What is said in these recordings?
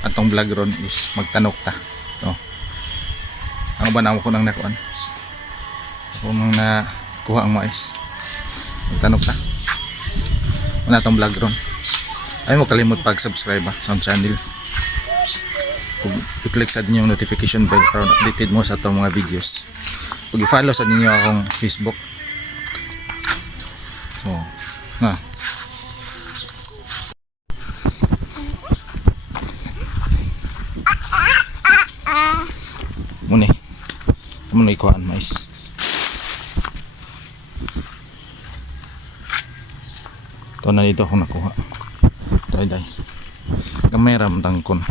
atong vlog ron is magtanok ta. So, ang ba ko nang nakuan? Ako nang nakuha ang mais. Magtanok ta. Wala atong vlog ron. Ay mo kalimot pag-subscribe sa channel. Kung i-click sa ninyong notification bell para updated mo sa itong mga videos. Kung i-follow sa ninyo akong Facebook. So, na. Muna ikuhaan mais. Ito na dito ako nakuha. Day. Gamay ram tangkon.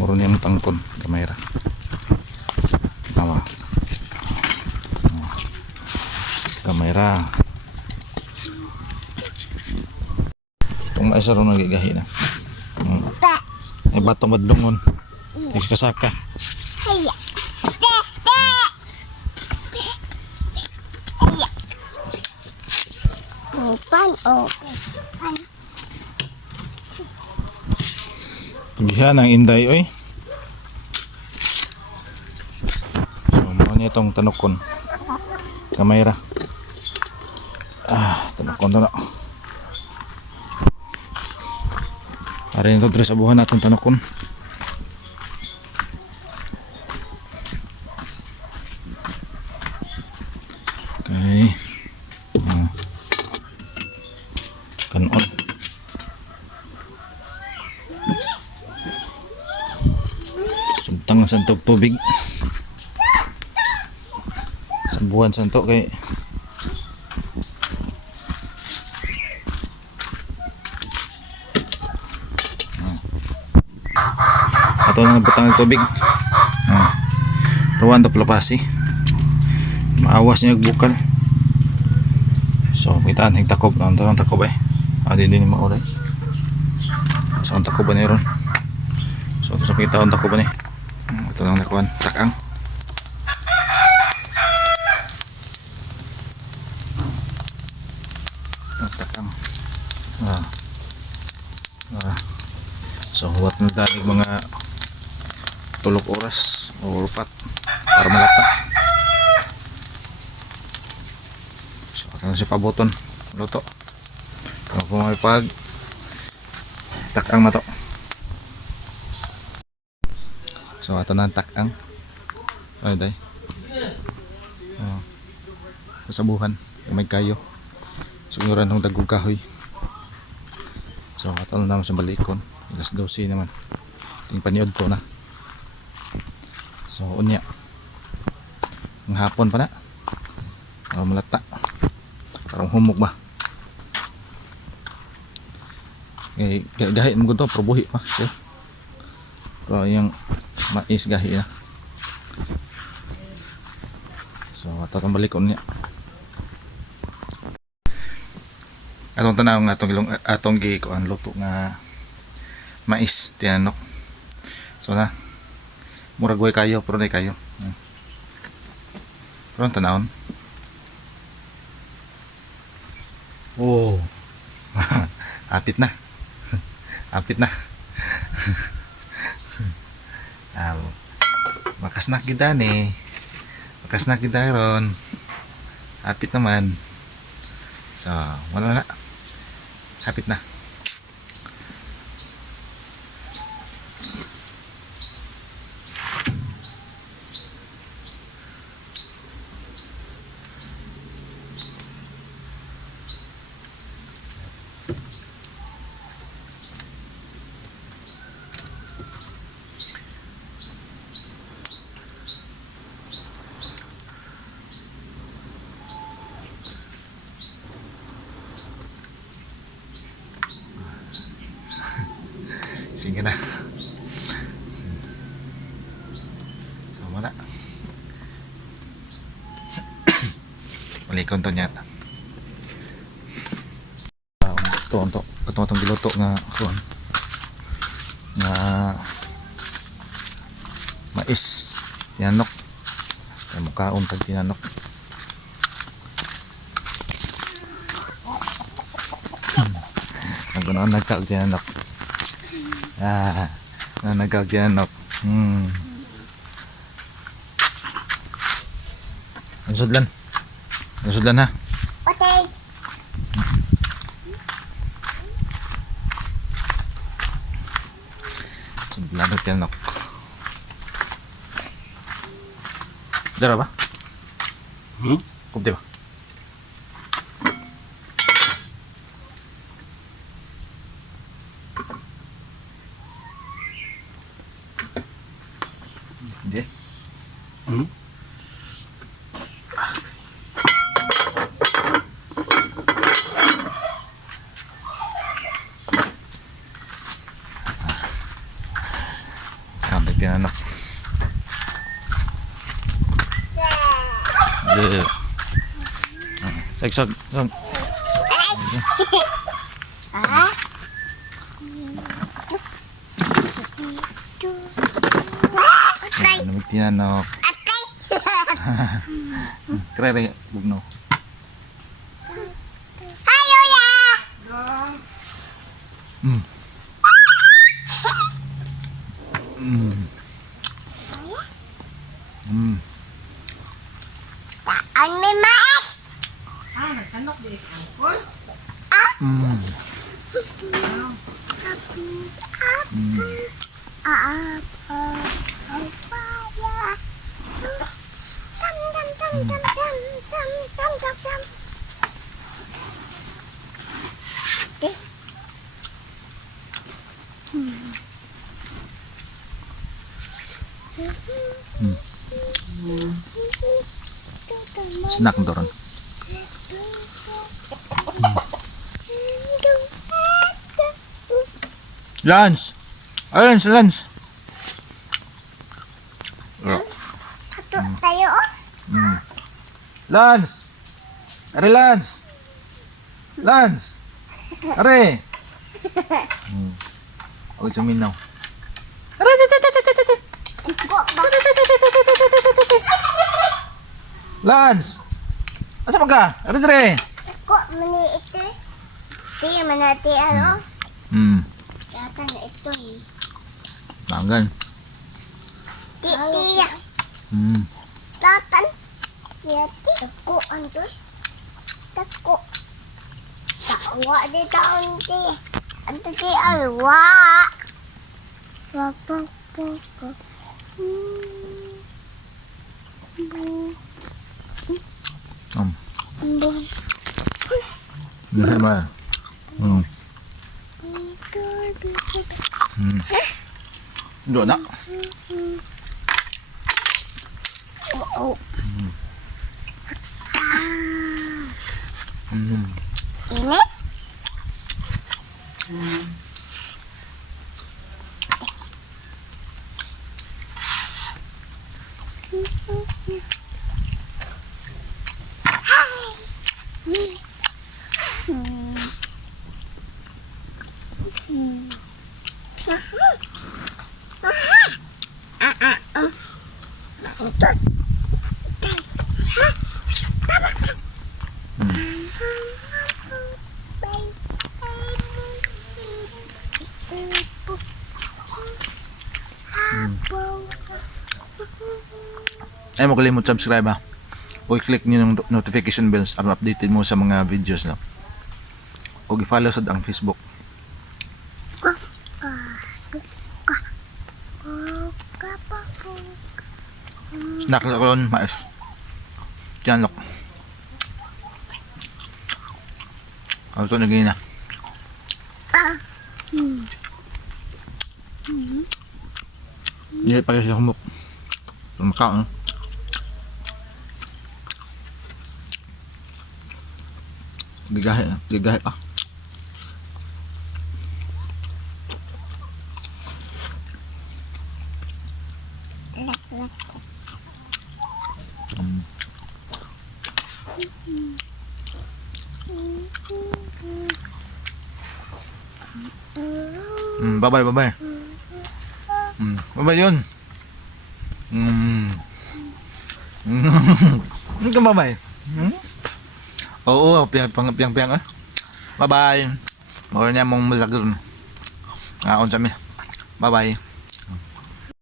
Muro niyang tangkon. Gamay ra. Tama. Gamay ra. Itong mais ron nagigahi na. Ay bato madlungon. Tis kasaka. Bisa ng inday oy. So mo ni itong tanokon. Kamera. Tanokon to na. Para nito dress abuhan natin tanokon. Okay. Kanon. Sumtang santok tubig. Sabuhan santok kay ito na butang ng tubig. Ruwan to pelapasi. Maawas niya bukal. So kita ang takob na ang takob eh. Din mauray. So ang takob ni ron. So ito sa kita ang takob ni. Ito lang nakuan takang. Takang. So huwat na dalig mga 3 oras o 4 para malata. So akan si paboton luto. Kung may pag takang mato. So ato na takang. Ay day. Sasabuhan may kayo. Siguran ng dagog kahoy. So ato na naman sa balikon. Alas 12 naman. Ting paniod ko na. So unya. Ang hapon pa na. Para malata. Parang humok ba. Okay, gahi mo to probuhi pa. So, pero yung mais gahi na. So ato tong balikon niya. Atong tanaw nga atong gi ko ang luto nga mais tinanok. So na murag way kayo pero nay kayo. Pero ang tanawon. Oh. Apit na. Apit na. Makasnak kita ni. Makasnak kita ron. Apit naman. So, wala na. Apit na. Sige na. So wala. Malikon to niya. Itong giluto nga kuan. Nga mais. Tinanok. Kaya mukhaon pag tinanok. Ang ganoon nagkaog tinanok. Nagkaog tinanok. Ang sudlan. Ang sudlan ha. Okay. Sudlan at tinanok. Dara ba? Kumti ba? Hindi. Sampai tinanok. Iya. Sag. Namig tinanok. Kere bugno. Ayo ya. Taan may mais. Nagtanok din sa angkol. Snack doron. Lunch. Lunch. Ato tayo. Lunch. Are lunch. Lunch. Are. Ako suminaw. Are. Ko ba? Lunch. Asa man ka? Are dire. Ko mani ito. Ti manati ano? Yata na ito eh. Tanggal. Ti. Tatan. Yati. Tako anto eh. Tako. Tawa di taon ti. Anto ti alwa. Papa. Gaya ba? Doon na. Oo. Ini? Ay mo kalimut subscribe ha. O i-click nyo yung notification bells para updated mo sa mga videos na. O i-follow sa ang Facebook. Snack na karon mais. Tiyanok. Ano ito naging na? Hindi pa kasi humok. Makaon. Gigahe pa. Bye-bye. Bye-bye yun. Ano ka babay? Oo, piang ah. Bye bye. Mawala niya mong malagron. Aon sa mi. Bye bye.